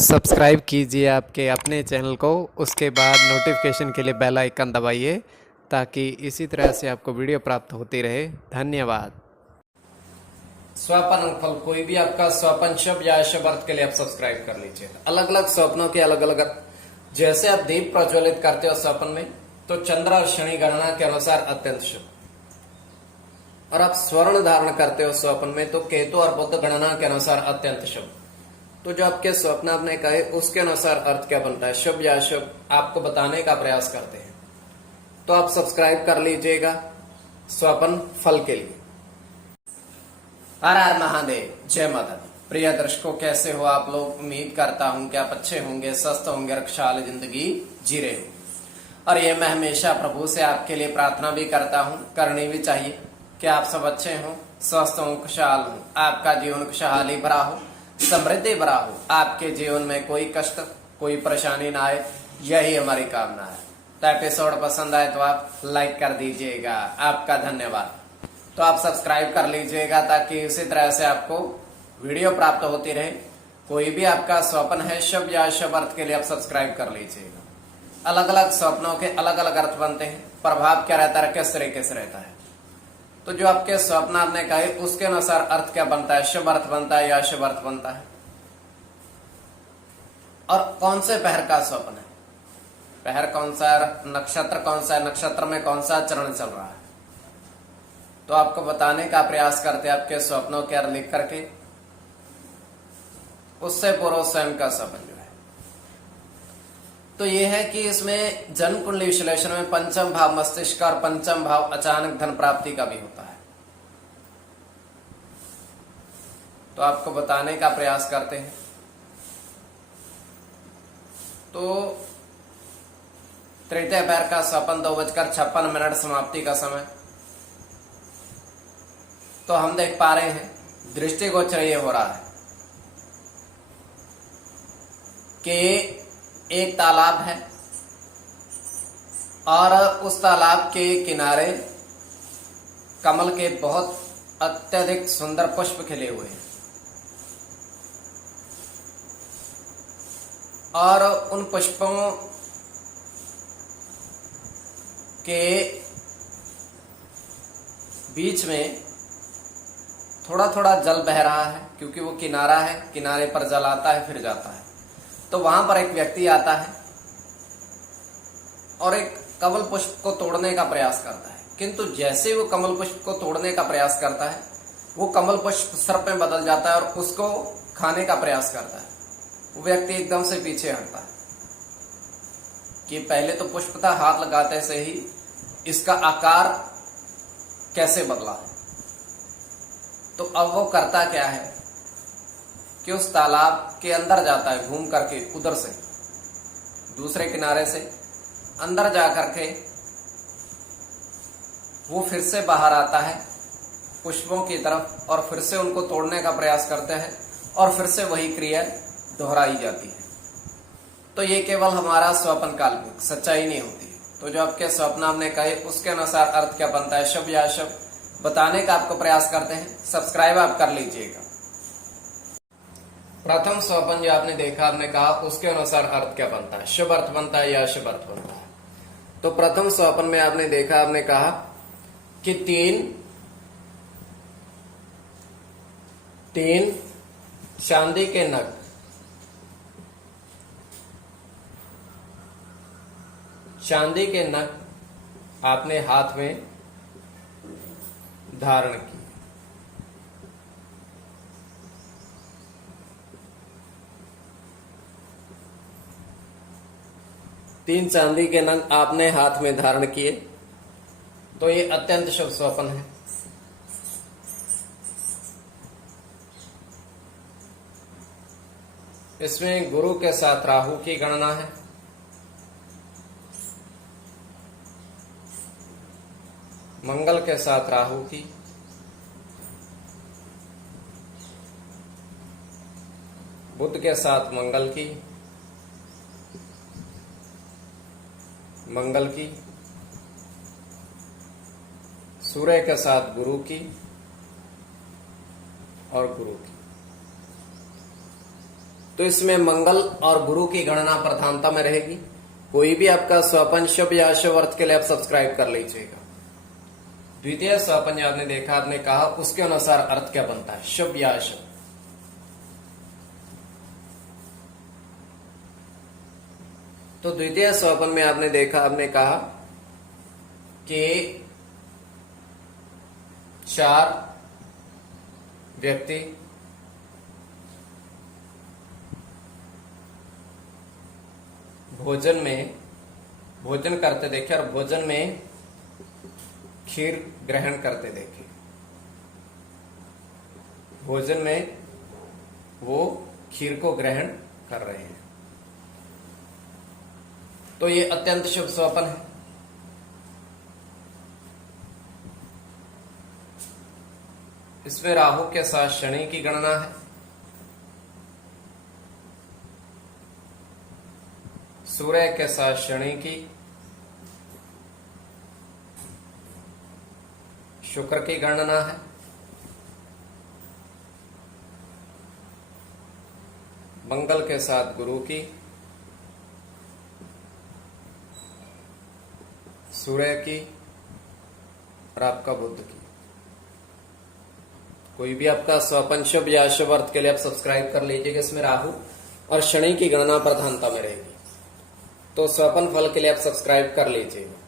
Subscribe कीजिए आपके अपने चैनल को, उसके बाद नोटिफिकेशन के लिए बेल आइकन दबाइए ताकि इसी तरह से आपको वीडियो प्राप्त होती रहे। धन्यवाद। स्वपन फल कोई भी आपका स्वपन शब्द या शब्द अर्थ के लिए आप सब्सक्राइब कर लीजिए। अलग अलग स्वप्नों के अलग अलग जैसे आप दीप प्रज्वलित करते हो स्वप्न में, तो चंद्र और शनि गणना के अनुसार अत्यंत शुभ, और आप स्वर्ण धारण करते हो स्वप्न में, तो केतु और बुध गणना के अनुसार अत्यंत शुभ। तो जो आपके स्वप्न आपने कहे उसके अनुसार अर्थ क्या बनता है, शुभ या अशुभ, आपको बताने का प्रयास करते हैं। तो आप सब्सक्राइब कर लीजिएगा स्वपन फल के लिए। हर हर महादेव, जय माता दी। प्रिय दर्शकों, कैसे हो आप लोग? उम्मीद करता हूं कि आप अच्छे होंगे, स्वस्थ होंगे और खुशहाल जिंदगी जी रहे हो। और ये मैं हमेशा प्रभु से आपके लिए प्रार्थना भी करता हूं, करनी भी चाहिए कि आप सब अच्छे हों, स्वस्थ हों, खुशहाल हों, आपका जीवन खुशहाली भरा हो, समृद्धि भरा हो, आपके जीवन में कोई कष्ट कोई परेशानी ना आए, यही हमारी कामना है। तो एपिसोड पसंद आए तो आप लाइक कर दीजिएगा, आपका धन्यवाद। तो आप सब्सक्राइब कर लीजिएगा ताकि इसी तरह से आपको वीडियो प्राप्त होती रहे। कोई भी आपका स्वप्न है शुभ या अशुभ अर्थ के लिए आप सब्सक्राइब कर लीजिएगा। अलग अलग स्वप्नों के अलग अलग अर्थ बनते हैं, प्रभाव क्या रहता है, किस तरीके से रहता है। तो जो आपके स्वप्न आपने कहे उसके अनुसार अर्थ क्या बनता है, शुभ अर्थ बनता है या अशुभ अर्थ बनता है, और कौन से पहर का स्वप्न है, पहर कौन सा, नक्षत्र कौन सा है, नक्षत्र में कौन सा चरण चल रहा है, तो आपको बताने का प्रयास करते हैं आपके स्वप्नों के अर्थ लिख करके। उससे पूर्व स्वयं का स्वप्न जो है, तो ये है कि इसमें जन्म कुंडली विश्लेषण में पंचम भाव मस्तिष्क और पंचम भाव अचानक धन प्राप्ति का भी होता है। तो आपको बताने का प्रयास करते हैं। तो तृतीय पैर का स्वप्न 2:56 समाप्ति का समय। तो हम देख पा रहे हैं दृष्टिगोचर ये हो रहा है कि एक तालाब है और उस तालाब के किनारे कमल के बहुत अत्यधिक सुंदर पुष्प खिले हुए हैं, और उन पुष्पों के बीच में थोड़ा थोड़ा जल बह रहा है, क्योंकि वो किनारा है, किनारे पर जल आता है फिर जाता है। तो वहां पर एक व्यक्ति आता है और एक कमल पुष्प को तोड़ने का प्रयास करता है, किंतु जैसे वो कमल पुष्प को तोड़ने का प्रयास करता है, वो कमल पुष्प सर्प में बदल जाता है और उसको खाने का प्रयास करता है। वो व्यक्ति एकदम से पीछे हटता है कि पहले तो पुष्प था, हाथ लगाते से ही इसका आकार कैसे बदला है। तो अब वो करता क्या है कि उस तालाब के अंदर जाता है, घूम करके उधर से दूसरे किनारे से अंदर जा करके वो फिर से बाहर आता है पुष्पों की तरफ, और फिर से उनको तोड़ने का प्रयास करते हैं, और फिर से वही क्रिया दोहराई जाती है। तो ये केवल हमारा स्वप्न काल्पनिक, सच्चाई नहीं होती है। तो जो आपके स्वप्न हमने कहे उसके अनुसार अर्थ क्या बनता है, शुभ या अशुभ, बताने का आपको प्रयास करते हैं। सब्सक्राइब आप कर लीजिएगा। प्रथम स्वप्न जो आपने देखा, आपने कहा उसके अनुसार अर्थ क्या बनता है, शुभ अर्थ बनता है या अशुभ अर्थ बनता है। तो प्रथम स्वप्न में आपने देखा, आपने कहा कि तीन चांदी के नग आपने हाथ में धारण की। तीन चांदी के नग आपने हाथ में धारण किए, तो ये अत्यंत शुभ स्वप्न है। इसमें गुरु के साथ राहु की गणना है, मंगल के साथ राहु की, बुध के साथ मंगल की, सूर्य के साथ गुरु की और गुरु की। तो इसमें मंगल और गुरु की गणना प्रधानता में रहेगी। कोई भी आपका स्वपन शुभ या अशुभ अर्थ के लिए आप सब्सक्राइब कर लीजिएगा। द्वितीय स्वपन जो आपने देखा, आपने कहा उसके अनुसार अर्थ क्या बनता है, शुभ या अशुभ। तो द्वितीय स्वपन में आपने देखा, आपने कहा कि 4 व्यक्ति भोजन करते देखे और भोजन में खीर ग्रहण करते देखे। भोजन में वो खीर को ग्रहण कर रहे हैं, तो ये अत्यंत शुभ स्वप्न है। इसमें राहु के साथ शनि की गणना है। सूर्य के साथ शनि की, शुक्र की गणना है। मंगल के साथ गुरु की, सूर्य की और आपका बुध की। कोई भी आपका स्वपन शुभ या अशुभ अर्थ के लिए आप सब्सक्राइब कर लीजिएगा। इसमें राहु और शनि की गणना प्रधानता में रहेगी। तो स्वपन फल के लिए आप सब्सक्राइब कर लीजिएगा।